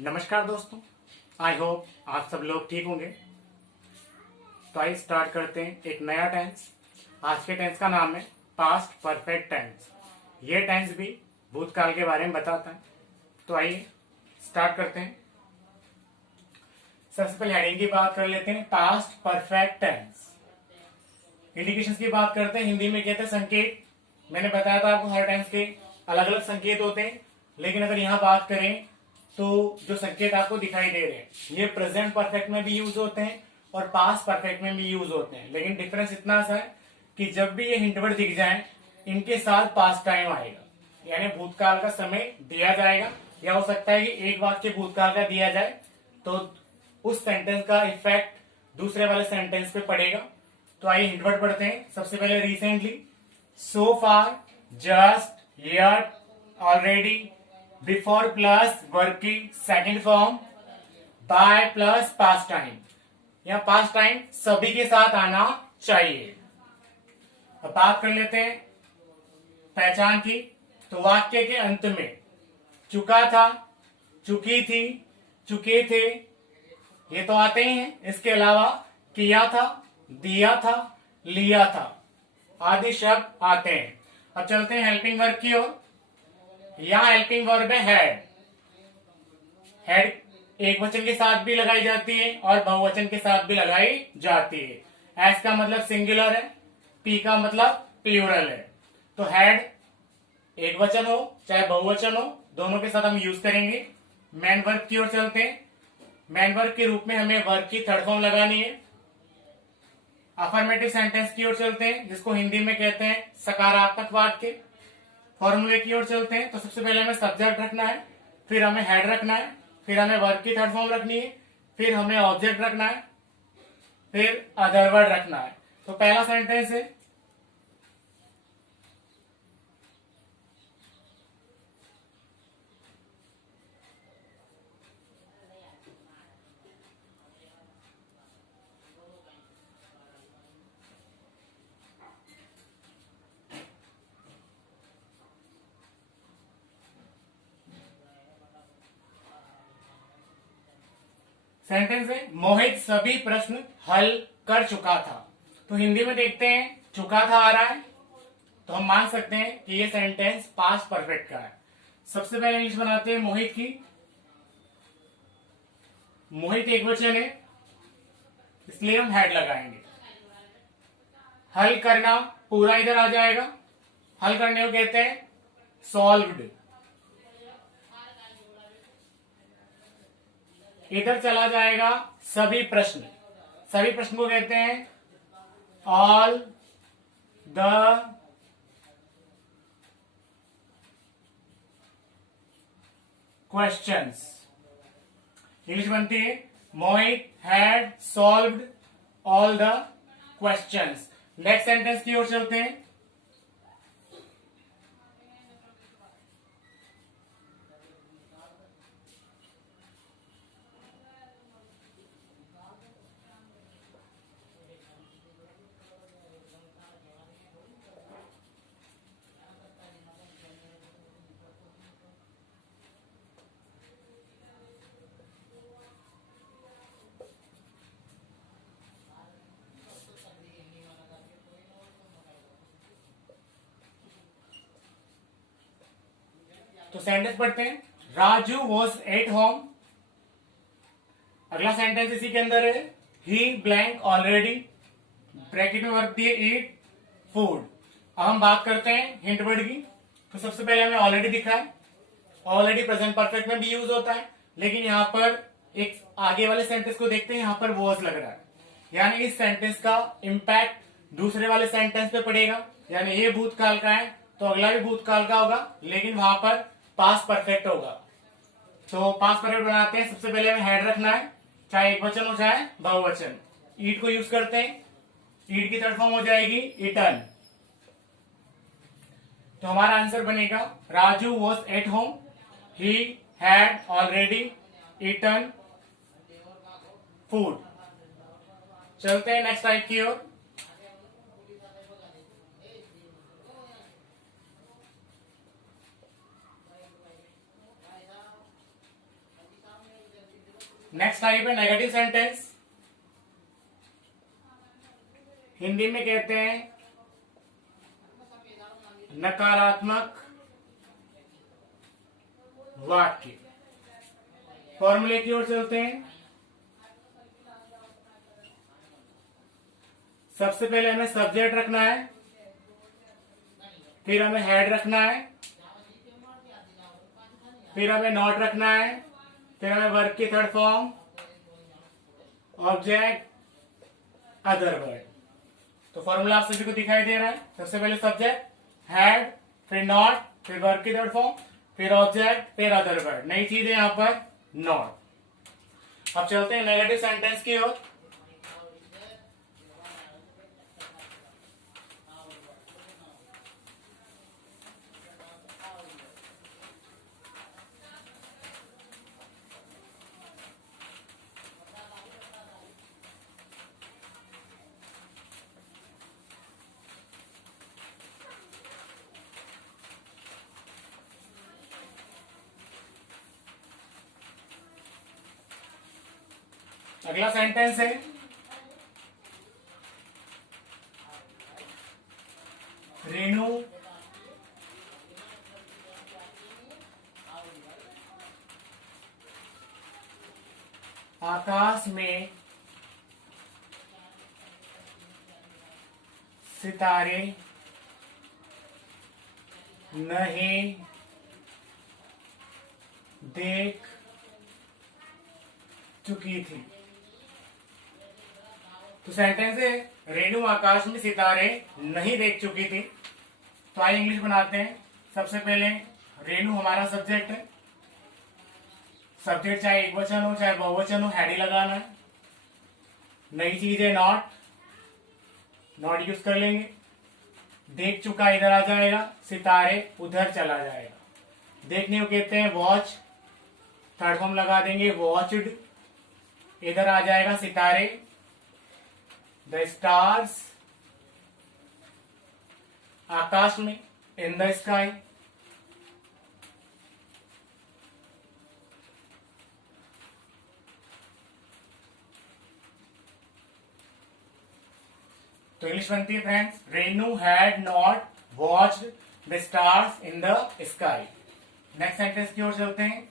नमस्कार दोस्तों, I hope आप सब लोग ठीक होंगे। तो आइए स्टार्ट करते हैं एक नया टेंस। आज के टेंस का नाम है पास्ट परफेक्ट टेंस। ये टेंस भी भूतकाल के बारे में बताता है। तो आइए स्टार्ट करते हैं। सबसे पहले हेडिंग की बात कर लेते हैं, पास्ट परफेक्ट टेंस। इंडिकेशंस की बात करते हैं, हिंदी में कहते हैं संकेत। मैंने बताया था आपको हर टेंस के अलग अलग संकेत होते हैं, लेकिन अगर यहाँ बात करें तो जो संकेत आपको दिखाई दे रहे हैं ये प्रेजेंट परफेक्ट में भी यूज होते हैं और पास्ट परफेक्ट में भी यूज होते हैं। लेकिन डिफरेंस इतना सा है कि जब भी ये हिंट वर्ड दिख जाए इनके साथ पास्ट टाइम आएगा, यानी भूतकाल का समय दिया जाएगा। या हो सकता है कि एक वाक्य भूतकाल का दिया जाए तो उस सेंटेंस का इफेक्ट दूसरे वाले सेंटेंस पे पड़ेगा। तो आइए हिंट वर्ड पढ़ते हैं। सबसे पहले recently, so far, just, yet, already, before plus verb की second form, by plus past time. या पास्ट टाइम सभी के साथ आना चाहिए। अब बात कर लेते हैं पहचान की। तो वाक्य के अंत में चुका था, चुकी थी, चुके थे, ये तो आते ही हैं। इसके अलावा किया था, दिया था, लिया था आदि शब्द आते हैं। अब चलते हैं हेल्पिंग वर्ब की ओर। यहां हेल्पिंग वर्ब है हेड। हेड एक वचन के साथ भी लगाई जाती है और बहुवचन के साथ भी लगाई जाती है। एस का मतलब सिंगुलर है, पी का मतलब प्लूरल है। तो हेड एक वचन हो चाहे बहुवचन हो, दोनों के साथ हम यूज करेंगे। मैन वर्ब की ओर चलते हैं। मैन वर्ब के रूप में हमें वर्ब की थर्ड फॉर्म लगानी है। अफर्मेटिव सेंटेंस की ओर चलते हैं, जिसको हिंदी में कहते हैं सकारात्मक वाक्य। फॉर्मूले की ओर चलते हैं। तो सबसे पहले हमें सब्जेक्ट रखना है, फिर हमें हेड रखना है, फिर हमें वर्ब की थर्ड फॉर्म रखनी है, फिर हमें ऑब्जेक्ट रखना है, फिर अदर वर्ड रखना है। तो पहला सेंटेंस है, सेंटेंस है मोहित सभी प्रश्न हल कर चुका था। तो हिंदी में देखते हैं चुका था आ रहा है, तो हम मान सकते हैं कि ये सेंटेंस पास्ट परफेक्ट का है। सबसे पहले इंग्लिश बनाते हैं मोहित की। मोहित एक वचन है, इसलिए हम हेड लगाएंगे। हल करना पूरा इधर आ जाएगा। हल करने को कहते हैं सॉल्व्ड। इधर चला जाएगा सभी प्रश्न। सभी प्रश्न को कहते हैं ऑल द क्वेश्चंस। इंग्लिश बनती है Mohit had solved all the questions. Next sentence की ओर चलते हैं। तो सेंटेंस पढ़ते हैं, राजू वॉज एट होम। अगला सेंटेंस इसी के अंदर है, ही ब्लैंक ऑलरेडी, ब्रैकेट में वर्ब दिए ईट फूड। अब हम बात करते हैं हिंट वर्ड की। तो सबसे पहले हमें ऑलरेडी दिखा है। ऑलरेडी प्रेजेंट परफेक्ट में भी यूज होता है, लेकिन यहाँ पर एक आगे वाले सेंटेंस को देखते हैं, यहाँ पर वॉज लग रहा है, यानी इस सेंटेंस का इम्पैक्ट दूसरे वाले सेंटेंस पे पड़ेगा। यानी ये भूतकाल का है तो अगला भी भूतकाल का होगा, लेकिन वहां पर पास्ट परफेक्ट होगा। तो पास्ट परफेक्ट बनाते हैं। सबसे पहले हमें हेड रखना है, चाहे एक वचन हो चाहे बहुवचन। ईट को यूज करते हैं, ईट की थर्ड फॉर्म हो जाएगी ईटन। तो हमारा आंसर बनेगा Raju was at home, he had already eaten food. चलते हैं नेक्स्ट टाइप की ओर। नेक्स्ट टाइप है नेगेटिव सेंटेंस। हिंदी में कहते हैं नकारात्मक वाक्य। फॉर्मूले की ओर चलते हैं। सबसे पहले हमें सब्जेक्ट रखना है, फिर हमें हेड रखना है, फिर हमें नॉट रखना है, फिर हमें वर्ब की third form, object, other word. तो फॉर्मूला आप सभी को दिखाई दे रहा है। सबसे पहले सब्जेक्ट, हेड, फिर नॉट, फिर वर्ब की थर्ड फॉर्म, फिर ऑब्जेक्ट, फिर अदर वर्ड। नई चीज है यहाँ पर नॉट। अब चलते हैं नेगेटिव सेंटेंस की ओर। अगला सेंटेंस है रेणु आकाश में सितारे नहीं देख चुकी थी। तो सेंटेंस है रेणु आकाश में सितारे नहीं देख चुकी थी। तो आइए इंग्लिश बनाते हैं। सबसे पहले रेणु हमारा सब्जेक्ट है। सब्जेक्ट चाहे एक वचन हो चाहे बहुवचन हो, हेड ही लगाना है। नई चीज है नॉट, नॉट यूज कर लेंगे। देख चुका इधर आ जाएगा, सितारे उधर चला जाएगा। देखने को कहते हैं वॉच, थर्ड फॉर्म लगा देंगे वॉच्ड, इधर आ जाएगा सितारे, द स्टार्स, आकाश में, इन द स्काई। तो इंग्लिश बनती है friends, Renu had not watched the stars in the sky. Next sentence की ओर चलते हैं।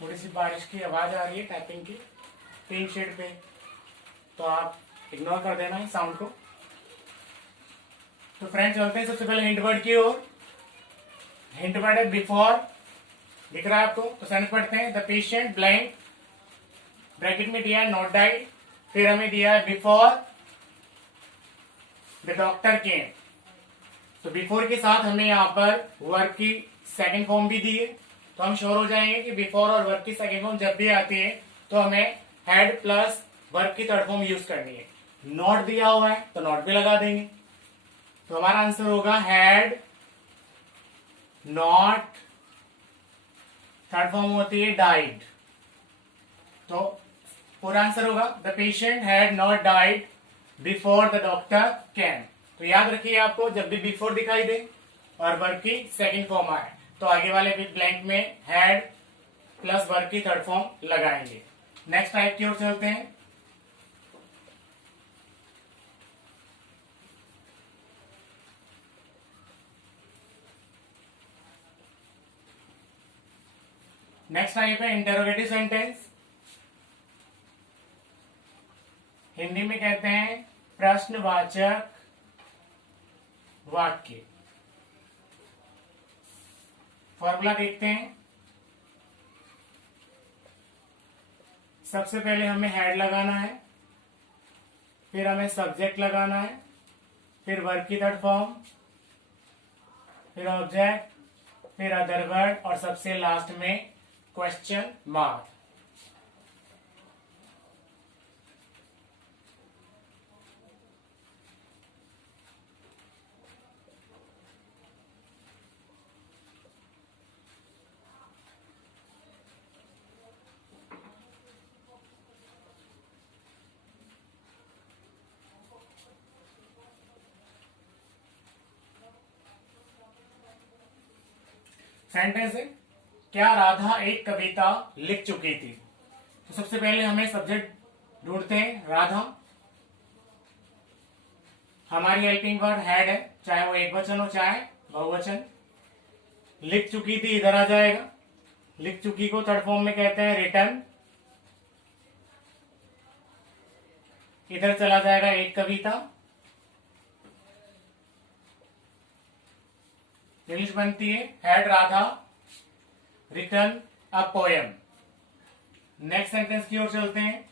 थोड़ी सी बारिश की आवाज आ रही है टाइपिंग की टीन शीट पे, तो आप इग्नोर कर देना इस साउंड को। तो फ्रेंड्स चलते हैं सबसे पहले हिंट वर्ड की ओर। हिंट वर्ड है बिफोर, दिख रहा है आपको? तो सेंटेंस पढ़ते हैं। द पेशेंट ब्लैंक, ब्रैकेट में दिया है नॉट डाइड, फिर हमें दिया है बिफोर द डॉक्टर केम। तो बिफोर के साथ हमें यहाँ पर वर्ब की सेकंड फॉर्म भी दी है। तो हम श्योर हो जाएंगे कि बिफोर और वर्ब की सेकंड फॉर्म जब भी आती है तो हमें हेड प्लस वर्ब की थर्ड फॉर्म यूज करनी है। नॉट दिया हुआ है तो नॉट भी लगा देंगे। तो हमारा आंसर होगा हैड नॉट, थर्ड फॉर्म होती है डाइड। तो पूरा आंसर होगा the patient had not died before the doctor came. तो याद रखिए आपको, जब भी बिफोर दिखाई दे और वर्ब की सेकंड फॉर्म आए तो आगे वाले भी ब्लैंक में हैड प्लस वर्ब की थर्ड फॉर्म लगाएंगे। नेक्स्ट टाइप की ओर चलते हैं। नेक्स्ट टाइप है इंटरोगेटिव सेंटेंस। हिंदी में कहते हैं प्रश्नवाचक वाक्य। फॉर्मूला देखते हैं। सबसे पहले हमें हेड लगाना है, फिर हमें सब्जेक्ट लगाना है, फिर वर्ब की थर्ड फॉर्म, फिर ऑब्जेक्ट, फिर अदर वर्ड और सबसे लास्ट में क्वेश्चन मार्क। सेंटेंस है क्या राधा एक कविता लिख चुकी थी। तो सबसे पहले हमें सब्जेक्ट ढूंढते हैं राधा, हमारी हेल्पिंग वर्ड हैड है, चाहे वो एक वचन हो चाहे बहुवचन। लिख चुकी थी इधर आ जाएगा, लिख चुकी को थर्ड फॉर्म में कहते हैं रिटर्न, इधर चला जाएगा एक कविता, इंग्लिश बनती है had Radha return a poem. Next sentence की ओर चलते हैं।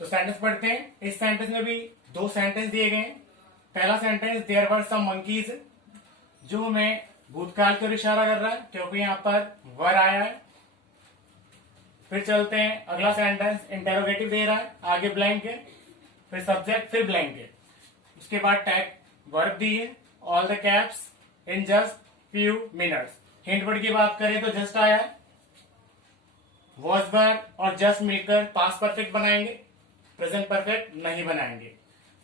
तो सेंटेंस पढ़ते हैं। इस सेंटेंस में भी दो सेंटेंस दिए गए हैं। पहला sentence there were some monkeys, जो हमें भूतकाल की ओर इशारा कर रहा है क्योंकि यहां पर वर आया है। फिर चलते हैं अगला सेंटेंस इंटेरोगेटिव दे रहा है, आगे ब्लैंक है, फिर सब्जेक्ट फिर ब्लैंक है, उसके बाद टैग वर्ब दी है all the caps in just few minutes. Hint word की बात करें तो जस्ट आया है, वॉज वर और जस्ट मिलकर पास्ट परफेक्ट बनाएंगे, प्रेजेंट परफेक्ट नहीं बनाएंगे।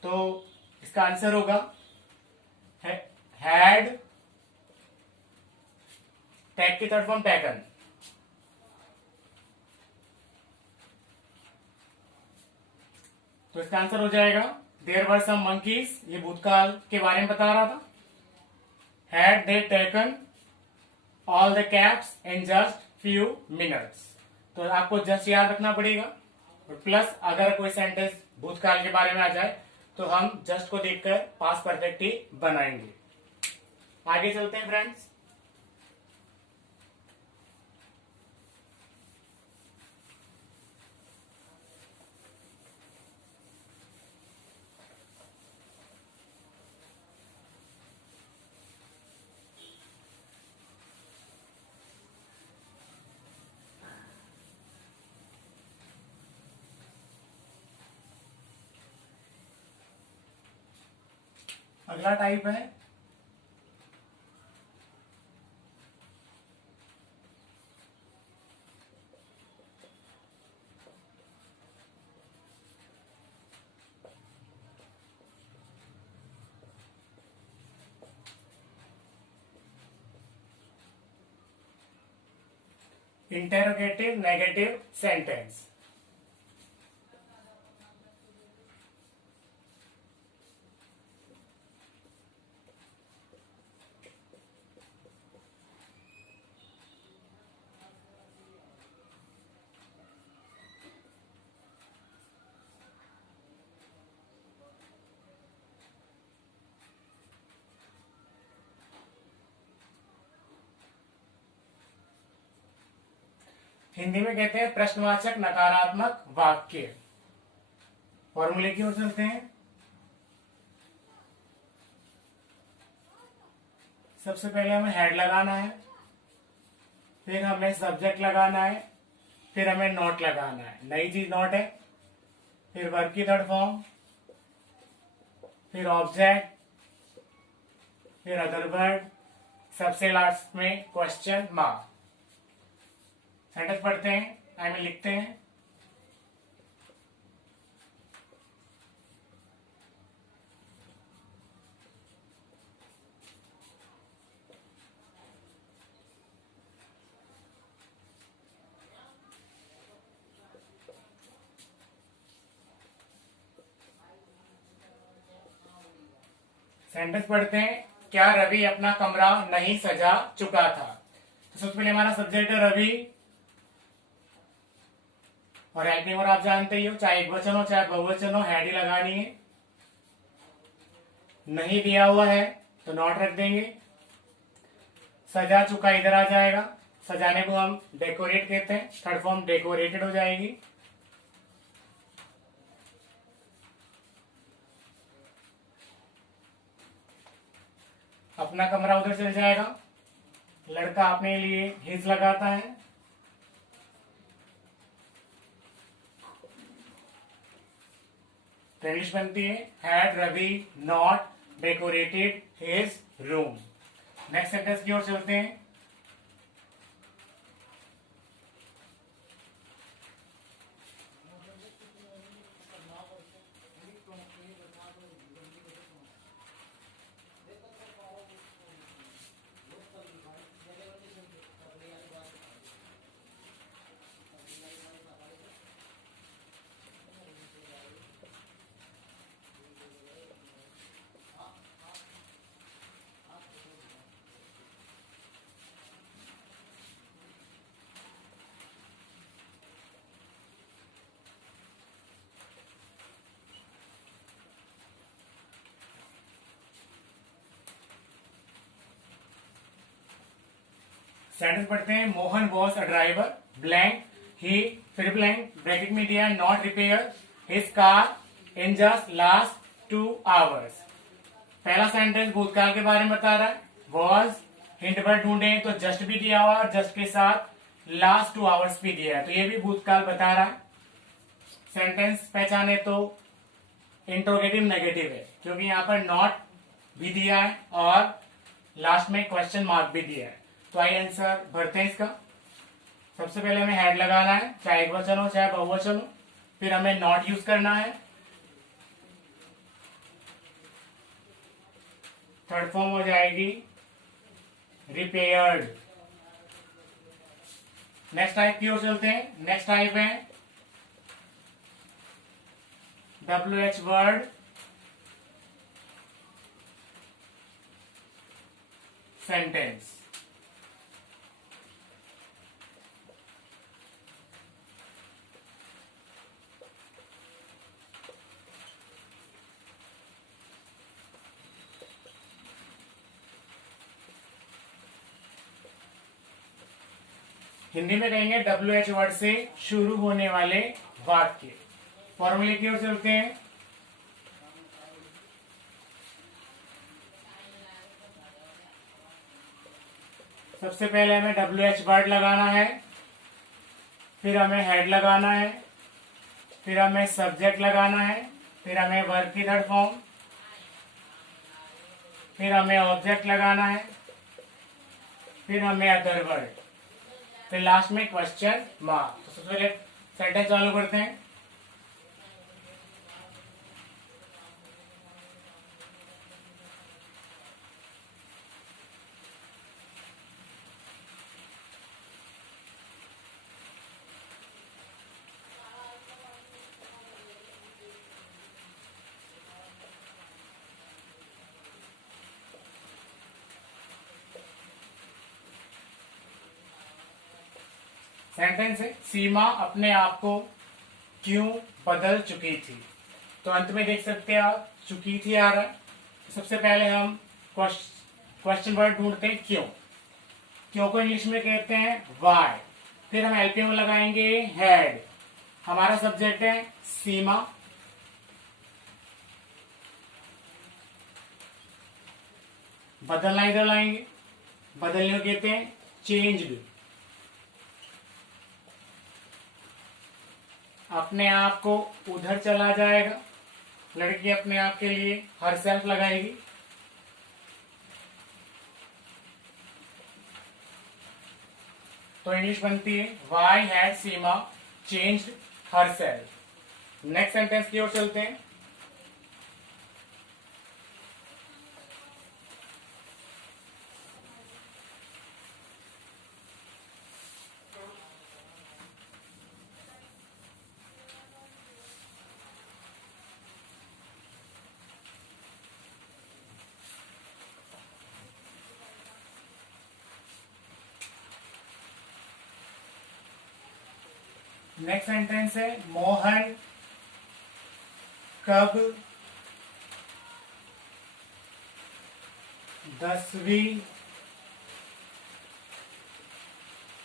तो इसका आंसर होगा हैड, टैग की थर्ड फॉर्म टैकन। तो इसका आंसर हो जाएगा देयर वर सम मंकीज, ये भूतकाल के बारे में बता रहा था। Had they taken all the caps in just few minutes. तो आपको जस्ट याद रखना पड़ेगा, प्लस अगर कोई सेंटेंस भूतकाल के बारे में आ जाए तो हम जस्ट को देखकर पास्ट परफेक्ट ही बनाएंगे। आगे चलते हैं फ्रेंड्स। अगला टाइप है इंटेरोगेटिव नेगेटिव सेंटेंस। हिंदी में कहते हैं प्रश्नवाचक नकारात्मक वाक्य। फॉर्मूले की ओर चलते हैं। सबसे पहले हमें हेड लगाना है, फिर हमें सब्जेक्ट लगाना है, फिर हमें नॉट लगाना है, नई चीज नॉट है, फिर वर्ब की थर्ड फॉर्म, फिर ऑब्जेक्ट, फिर अदर वर्ड, सबसे लास्ट में क्वेश्चन मार्क। सेंटेंस पढ़ते हैं, आई मीन लिखते हैं। सेंटेंस पढ़ते हैं, क्या रवि अपना कमरा नहीं सजा चुका था। तो सबसे पहले हमारा सब्जेक्ट है रवि, और हेल्पिंग वर्ब आप जानते ही हो, चाहे एक वचन हो चाहे बहुवचन हो, हैड ही लगानी है। नहीं दिया हुआ है तो नॉट रख देंगे। सजा चुका इधर आ जाएगा, सजाने को हम डेकोरेट कहते हैं, थर्ड फॉर्म डेकोरेटेड हो जाएगी। अपना कमरा उधर चल जाएगा, लड़का अपने लिए हिज लगाता है। तो इंग्लिश बनती है had Ravi not decorated his room. Next sentence की ओर चलते हैं। सेंटेंस पढ़ते हैं। Mohan was a driver blank he फिर ब्लैंक ब्रैकेट में दिया not repair his car in just last 2 hours. पहला सेंटेंस भूतकाल के बारे में बता रहा है, वॉज हिंट वर्ड ढूंढे तो जस्ट भी दिया हुआ और जस्ट के साथ लास्ट 2 आवर्स भी दिया है, तो ये भी भूतकाल बता रहा है। सेंटेंस पहचाने तो इंट्रोगेटिव नेगेटिव है, क्योंकि यहाँ पर नॉट भी दिया है और लास्ट में क्वेश्चन मार्क भी दिया है। तो आइए आंसर भरते हैं इसका। सबसे पहले हमें हैड लगाना है, चाहे एक वचन हो चाहे बहुवचन हो। फिर हमें नॉट यूज करना है। थर्ड फॉर्म हो जाएगी रिपेयर्ड। नेक्स्ट टाइप की ओर चलते हैं। नेक्स्ट टाइप है WH वर्ड सेंटेंस। हिंदी में कहेंगे WH वर्ड से शुरू होने वाले वाक्य। फॉर्मूले की ओर चलते हैं। सबसे पहले हमें WH वर्ड लगाना है, फिर हमें हेड लगाना है, फिर हमें सब्जेक्ट लगाना है, फिर हमें वर्ब की थर्ड फॉर्म, फिर हमें ऑब्जेक्ट लगाना है, फिर हमें अदर वर्ड, फिर लास्ट में क्वेश्चन मार्क। तो सबसे पहले सेंटेंस चालू करते हैं। सेंटेंस है सीमा अपने आप को क्यों बदल चुकी थी। तो अंत में देख सकते हैं आप चुकी थी आ रहा है। सबसे पहले हम क्वेश्चन वर्ड ढूंढते हैं क्यों। क्यों को इंग्लिश में कहते हैं वाई। फिर हम एलपी में लगाएंगे हैड। हमारा सब्जेक्ट है सीमा। बदलना इधर लाएंगे, बदलने को कहते हैं चेंज्ड। अपने आप को उधर चला जाएगा, लड़की अपने आप के लिए हर सेल्फ लगाएगी। तो इंग्लिश बनती है why had Seema changed herself. Next sentence की ओर चलते हैं। नेक्स्ट सेंटेंस है मोहन कब 10वीं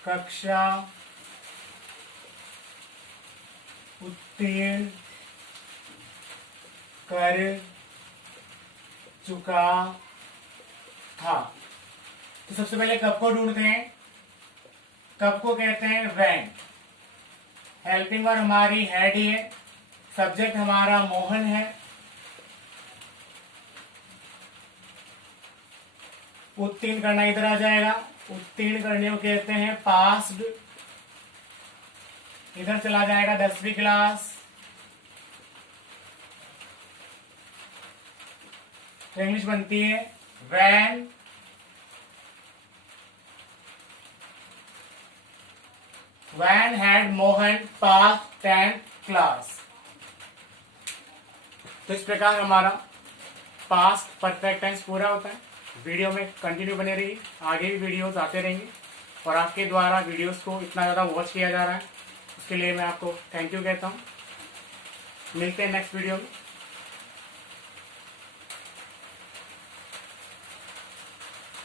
कक्षा उत्तीर्ण कर चुका था। तो सबसे पहले कब को ढूंढते हैं। कब को कहते हैं व्हेन। हेल्पिंग वर्ब हमारी हैड ही है, सब्जेक्ट हमारा मोहन है, उत्तीर्ण करना इधर आ जाएगा, उत्तीर्ण करने को कहते हैं पास्ड, इधर चला जाएगा 10वीं क्लास। तो इंग्लिश बनती है when had Mohan pass 10th class. तो इस प्रकार हमारा पास्ट परफेक्ट टेंस पूरा होता है। वीडियो में कंटिन्यू बने रहिए, आगे भी वीडियोस आते रहेंगे और आपके द्वारा वीडियोस को इतना ज़्यादा वॉच किया जा रहा है, उसके लिए मैं आपको थैंक यू कहता हूँ। मिलते हैं नेक्स्ट वीडियो में।